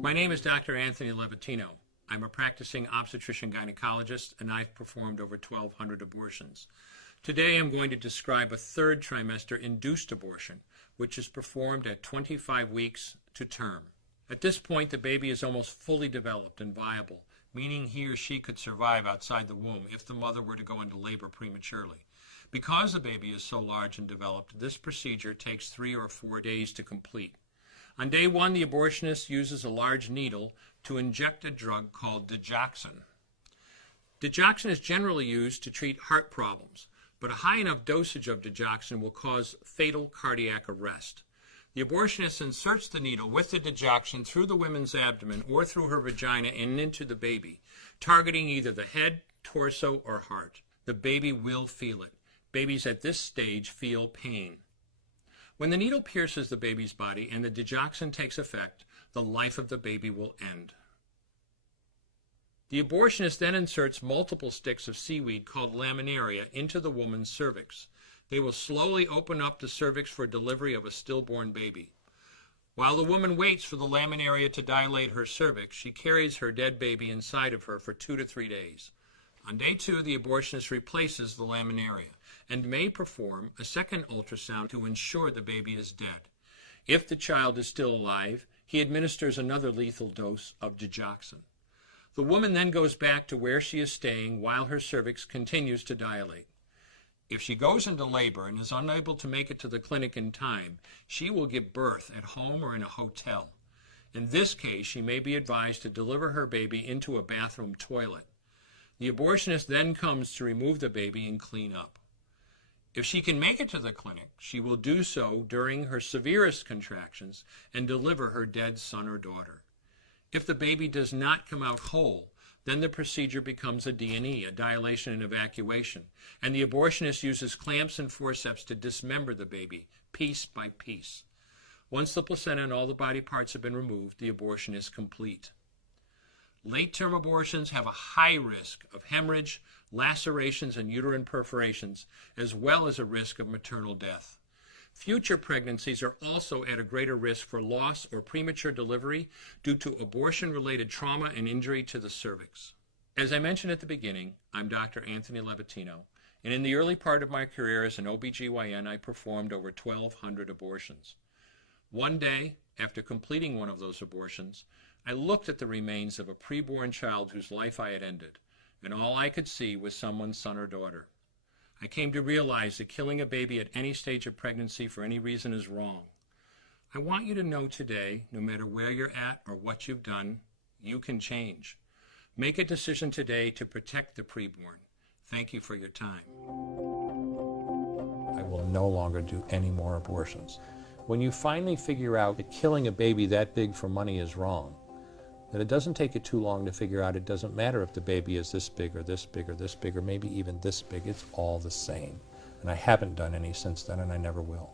My name is Dr. Anthony Levatino. I'm a practicing obstetrician-gynecologist, and I've performed over 1,200 abortions. Today I'm going to describe a third trimester induced abortion, which is performed at 25 weeks to term. At this point, the baby is almost fully developed and viable, meaning he or she could survive outside the womb if the mother were to go into labor prematurely. Because the baby is so large and developed, this procedure takes 3 or 4 days to complete. On day 1, the abortionist uses a large needle to inject a drug called digoxin. Digoxin is generally used to treat heart problems, but a high enough dosage of digoxin will cause fatal cardiac arrest. The abortionist inserts the needle with the digoxin through the woman's abdomen or through her vagina and into the baby, targeting either the head, torso, or heart. The baby will feel it. Babies at this stage feel pain. When the needle pierces the baby's body and the digoxin takes effect, the life of the baby will end. The abortionist then inserts multiple sticks of seaweed called laminaria into the woman's cervix. They will slowly open up the cervix for delivery of a stillborn baby. While the woman waits for the laminaria to dilate her cervix, she carries her dead baby inside of her for 2 to 3 days. On day 2, the abortionist replaces the laminaria and may perform a second ultrasound to ensure the baby is dead. If the child is still alive, he administers another lethal dose of digoxin. The woman then goes back to where she is staying while her cervix continues to dilate. If she goes into labor and is unable to make it to the clinic in time, she will give birth at home or in a hotel. In this case, she may be advised to deliver her baby into a bathroom toilet. The abortionist then comes to remove the baby and clean up. If she can make it to the clinic, she will do so during her severest contractions and deliver her dead son or daughter. If the baby does not come out whole, then the procedure becomes a D&E, a dilation and evacuation, and the abortionist uses clamps and forceps to dismember the baby, piece by piece. Once the placenta and all the body parts have been removed, the abortion is complete. Late-term abortions have a high risk of hemorrhage, lacerations, and uterine perforations, as well as a risk of maternal death. Future pregnancies are also at a greater risk for loss or premature delivery due to abortion-related trauma and injury to the cervix. As I mentioned at the beginning, I'm Dr. Anthony Levatino, and in the early part of my career as an OBGYN, I performed over 1,200 abortions. One day, after completing one of those abortions, I looked at the remains of a preborn child whose life I had ended, and all I could see was someone's son or daughter. I came to realize that killing a baby at any stage of pregnancy for any reason is wrong. I want you to know today, no matter where you're at or what you've done, you can change. Make a decision today to protect the preborn. Thank you for your time. I will no longer do any more abortions. When you finally figure out that killing a baby that big for money is wrong, that it doesn't take you too long to figure out it doesn't matter if the baby is this big or this big or this big or maybe even this big, it's all the same. And I haven't done any since then, and I never will.